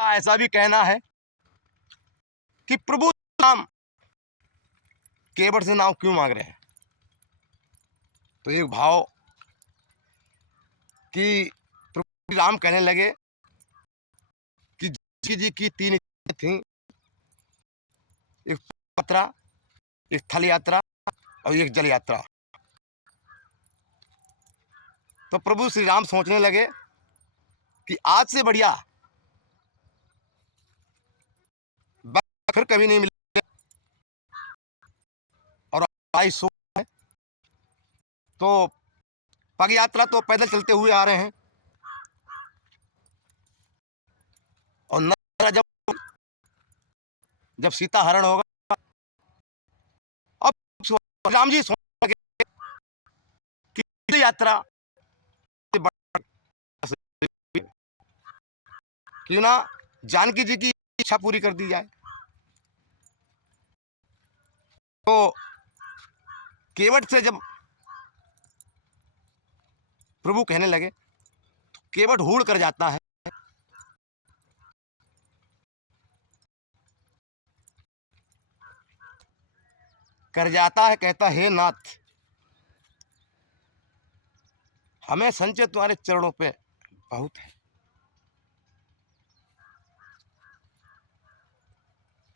का ऐसा भी कहना है कि प्रभु राम केवट से नाव क्यों मांग रहे हैं। तो एक भाव कि प्रभु राम कहने लगे कि जी की तीन इच्छाएं थी, एक यात्रा, एक थल यात्रा और एक जल यात्रा। तो प्रभु श्री राम सोचने लगे कि आज से बढ़िया फिर कभी नहीं मिले और आई सो है। तो पग यात्रा तो पैदल चलते हुए आ रहे हैं और न जब सीता हरण होगा। अब राम जी सोचने लगे कि यात्रा क्यों ना जानकी जी की इच्छा पूरी कर दी जाए। तो केवट से जब प्रभु कहने लगे तो केवट हुड़ कर जाता है, कहता हे नाथ, हमें संचय तुम्हारे चरणों पे बहुत है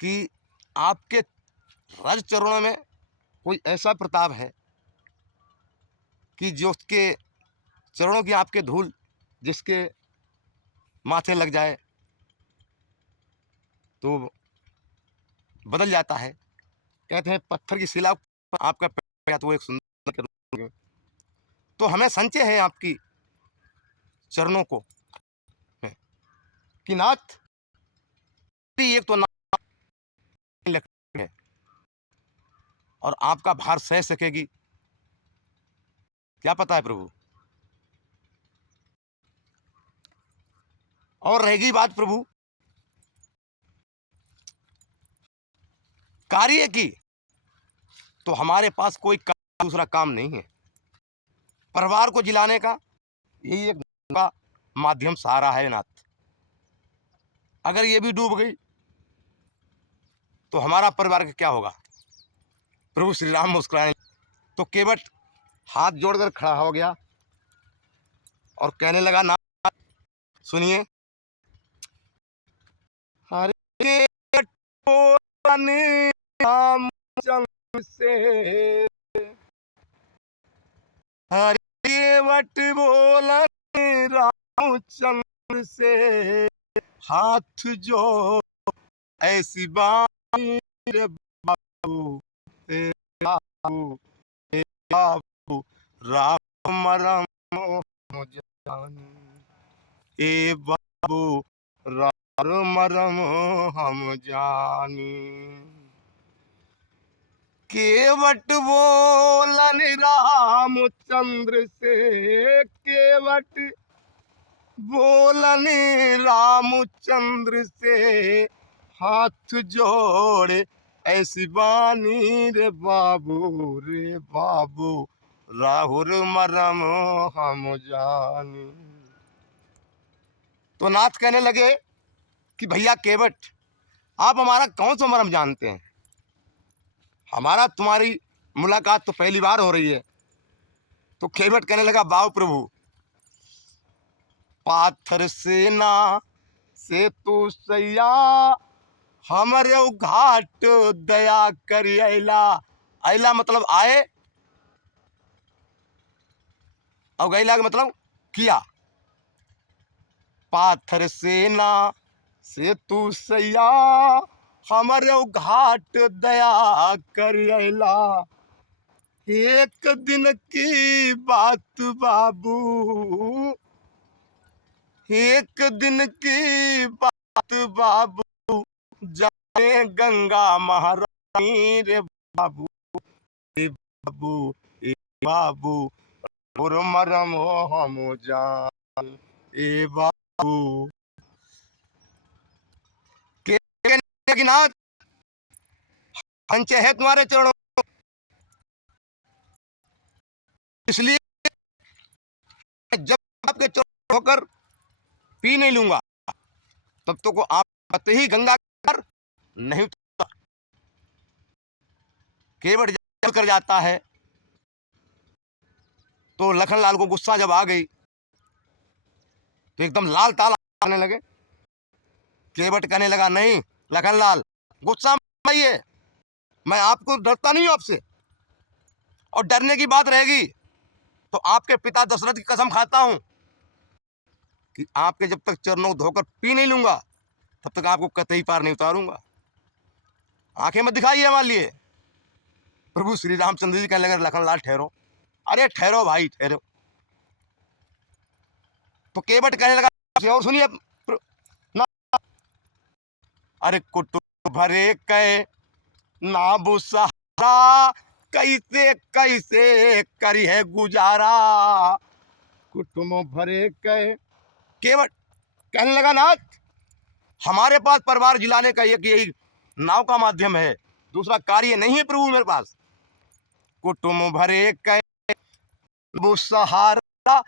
कि आपके रज चरणों में कोई ऐसा प्रताप है कि जो उसके चरणों की आपके धूल जिसके माथे लग जाए तो बदल जाता है। कहते हैं पत्थर की शिला पर आपका पैर तो वो एक सुंदर। तो हमें संचय है आपकी चरणों को कि नाथ एक तो नाथ है और आपका भार सह सकेगी, क्या पता है प्रभु। और रहेगी बात प्रभु कार्य की, तो हमारे पास कोई दूसरा काम नहीं है। परिवार को जिलाने का यही एक माध्यम सहारा है नाथ। अगर ये भी डूब गई तो हमारा परिवार का क्या होगा। प्रभु श्री राम मुस्कुराने। तो केवट हाथ जोड़कर खड़ा हो गया और कहने लगा नाथ सुनिए, हरे रामचंद्र से, हरे वट बोलन रामचंद्र से, हाथ जो ऐसी बानी रे बाबू, हे बाबू, हे बाबू, राम राम जानी, ए बाबू राम राम हम जानी। केवट बोलन रामचंद्र से, केवट बोलन रामचंद्र से, हाथ जोड़े ऐसी बानी रे बाबू, रे बाबू, राहुल मरम हम जानी। तो नाथ कहने लगे कि भैया केवट, आप हमारा कौन सा मरम जानते हैं। हमारा तुम्हारी मुलाकात तो पहली बार हो रही है। तो केवट कहने लगा बाबू प्रभु, पाथर सेना से तू सैया, हमारे घाट दया कर अला। अला मतलब आए और गैला का मतलब किया। पाथर सेना से तू सैया, हमारे घाट दया कर अला। एक दिन की बात बाबू, एक दिन की बात बाबू, जाने गंगा महारानी रे बाबू, रे बाबू, ए बाबू, और मरम हम जान, ए बाबू। के नाथ संचय है तुम्हारे चरणों, इसलिए जब आपके चरण होकर पी नहीं लूंगा। तब तो को आप पते ही गंगा कर नहीं केवट जल कर जाता है। तो लखनलाल को गुस्सा जब आ गई तो एकदम लाल ताल आने लगे। केवट कहने लगा, नहीं लखनलाल, गुस्सा मत आइए, मैं आपको डरता नहीं हूं आपसे, और डरने की बात रहेगी तो आपके पिता दशरथ की कसम खाता हूं कि आपके जब तक चरणों धोकर पी नहीं लूंगा तब तक आपको कतई पार नहीं उतारूंगा। आंखें मत दिखाइए हमारे लिए। प्रभु श्री रामचंद्र जी कहने लगे, लखनलाल ठहरो। अरे ठहरो भाई ठहरो। तो केवट कहने लगा, और सुनिए ना, अरे कुटुंब भरे कै नाबू सहारा, कैसे कैसे करी है गुजारा। कुटुंब भरे कै, केवट कहने लगा, नाथ हमारे पास परिवार जिलाने का एक यही नाव का माध्यम है, दूसरा कार्य नहीं है प्रभु मेरे पास। कुटुंब भरे कै वो सहारा,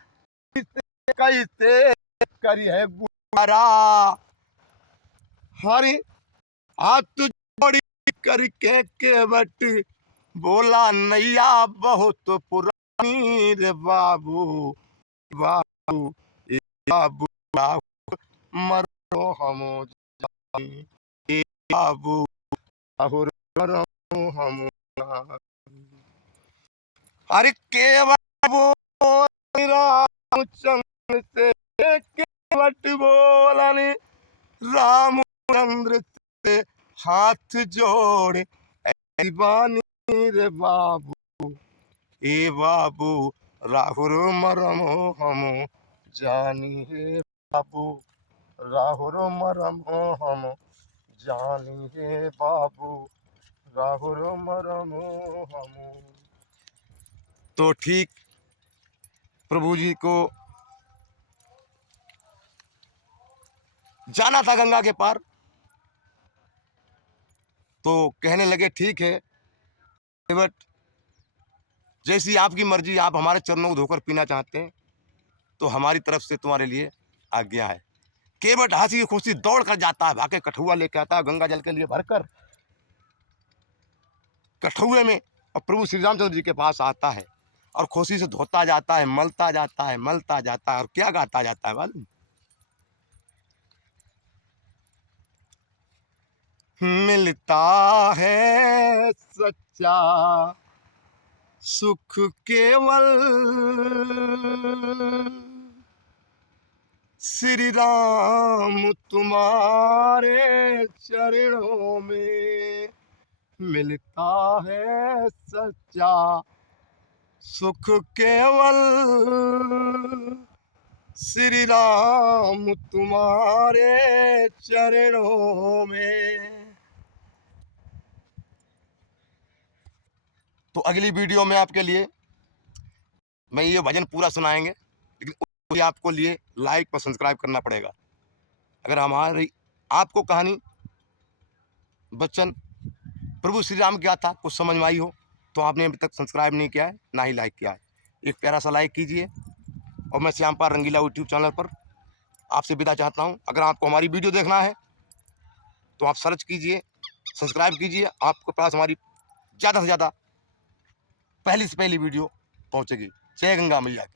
कैसे करी है गुजारा। हरे हाथ जोड़ी करके केवट बोला, नैया बहुत पुरानी रे बाबू, बाबू ए बाबू मरो हम जानी, ए बाबू मरो हम। अरे केवट रामचंद्र से, केवट बोलन रामचंद्र से हाथ जोड़े, बानी रे बाबू ए बाबू राहुल मरम हम जानी हे बाबू, राहुल मरम हम जानी हे बाबू, राहुल मरम हम। तो ठीक प्रभु जी को जाना था गंगा के पार, तो कहने लगे, ठीक है केवट, जैसी आपकी मर्जी, आप हमारे चरणों को धोकर पीना चाहते हैं तो हमारी तरफ से तुम्हारे लिए आज्ञा है। केवट हंसी खुशी दौड़ कर जाता है, भागे कठुआ लेके आता है गंगा जल के लिए भरकर कठुए में, और प्रभु श्री रामचंद्र जी के पास आता है और खुशी से धोता जाता है, मलता जाता है, मलता जाता है, और क्या गाता जाता है मालूम? मिलता है सच्चा सुख केवल श्री राम तुम्हारे चरणों में, मिलता है सच्चा सुख केवल श्री राम तुम्हारे चरणों में। तो अगली वीडियो में आपके लिए मैं ये भजन पूरा सुनाएंगे, लेकिन उसके आपको लिए लाइक और सब्सक्राइब करना पड़ेगा। अगर हमारी आपको कहानी बच्चन प्रभु श्री राम की गाथा कुछ समझ में आई हो तो आपने अभी तक सब्सक्राइब नहीं किया है, ना ही लाइक किया है, एक प्यारा सा लाइक कीजिए। और मैं श्यामपाल रंगीला यूट्यूब चैनल पर आपसे विदा चाहता हूँ। अगर आपको हमारी वीडियो देखना है तो आप सर्च कीजिए, सब्सक्राइब कीजिए, आपके पास हमारी ज़्यादा से ज़्यादा पहली से पहली वीडियो पहुँचेगी। जय गंगा मैया की।